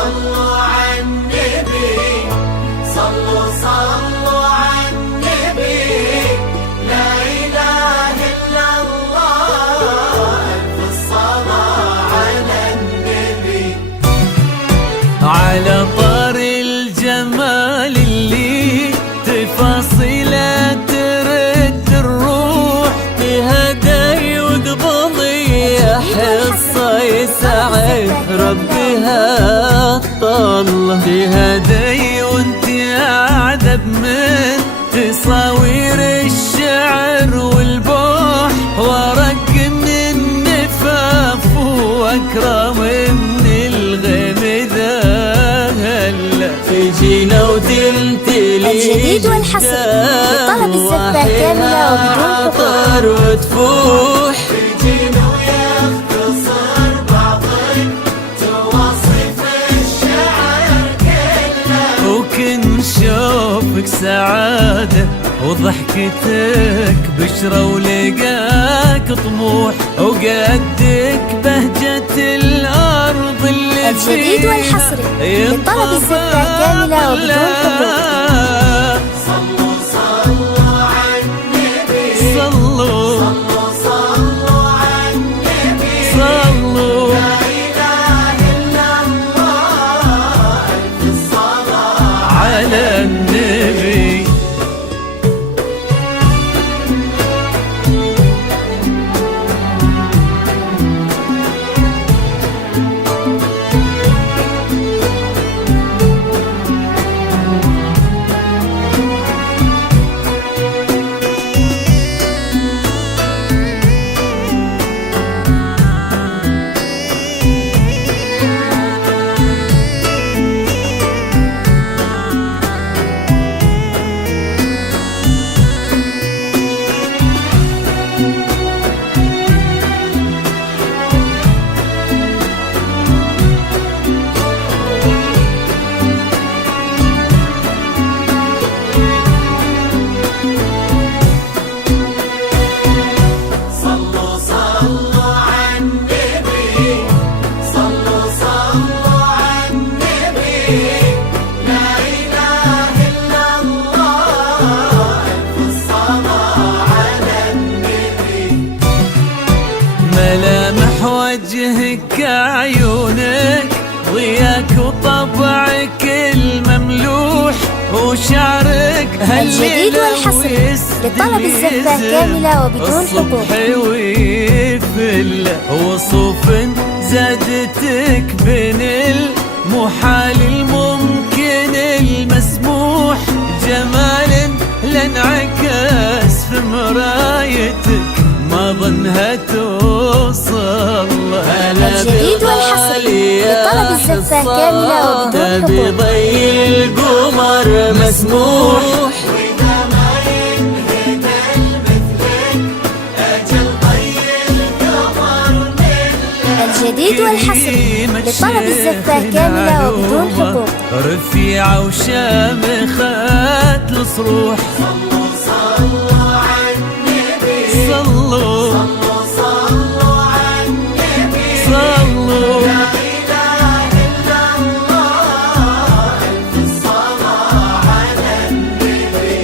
صلوا على النبي، صلوا صلوا على النبي، لا إله إلا الله، ألف الصلاة على النبي. على طار الجمال اللي تفاصيله ترد الروح، تهدي وقبل يحصى يسعد ربها الطلة، تهدي وانت اعذب من تصاوير الشعر والبوح، ورق من النفاف واكرم من الغيم ذا هلا، تجينا وتمتلي الجديد والحصري لطلب الزفة كاملة وبدون حقوق وتفوح، تجينا ويختصر بعض تواصف الشعر كله، وكن شوفك سعادة وضحكتك بشرة ولقاك طموح، وقدك بهجة الأرض اللي الجديد والحصري لطلب الزفة كاملة وبدون حقوق. صلوا صلوا على النبي، صلوا صلوا صلوا على النبي، صلوا لا إله إلا الله، ألف الصلاة على النبي. صلوا صلوا على النبي، صلوا صلوا على النبي، لا إله إلا الله، ألف الصلاة على النبي. ملامح وجهك عيونك ضياك وطبعك المملوح، وشعرك الجديد والحصري لطلب الزفة كاملة وبدون حقوق. الصبح ويفل وصوف زادتك بين المحال الممكن المسموح، جمال لانعكس في مرايتك ما ظنها توصل. الجديد والحصري لطلب الزفة كاملة وبدون حقوق. بضي القمر مسموح، وإذا ما ينهد مثلك أجل طي القمر من الجديد والحصري لطلب الزفة كاملة وبدون حقوق. رفيعة وشامخة الصروح، صلوا صلوا على النبي، صلوا صلوا صلوا على النبي، صلوا لا إله إلا الله، ألف الصلاة على النبي.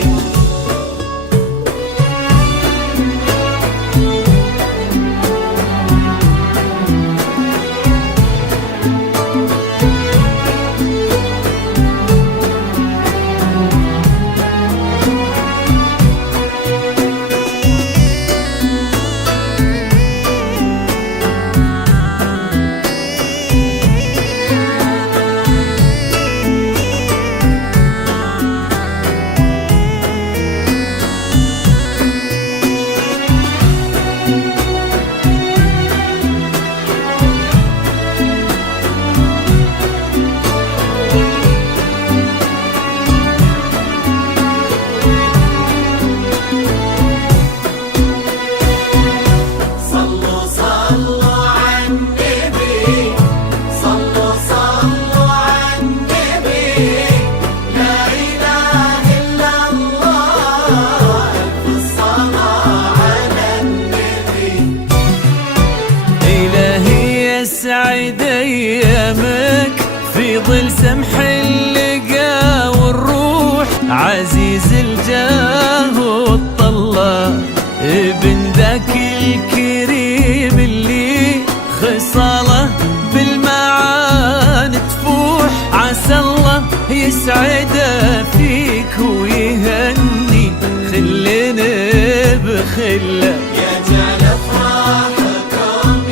في ظل سمح اللقا والروح، عزيز الجاه والطلة ابن ذاك الكريم اللي خصاله بالمعاني تفوح. عسى الله يسعده فيك ويهني خلنا بخله، يجعل افراحكم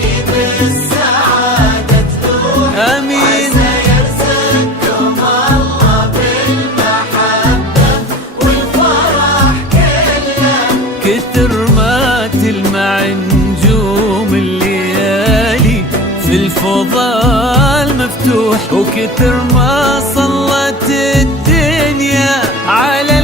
بالسعادة تلوح. امين. عسى يرزقكم الله بالمحبة والفرح كله. كتر ما تلمع نجوم الليالي في الفضاء مفتوح، وكتر ما صلت الدنيا على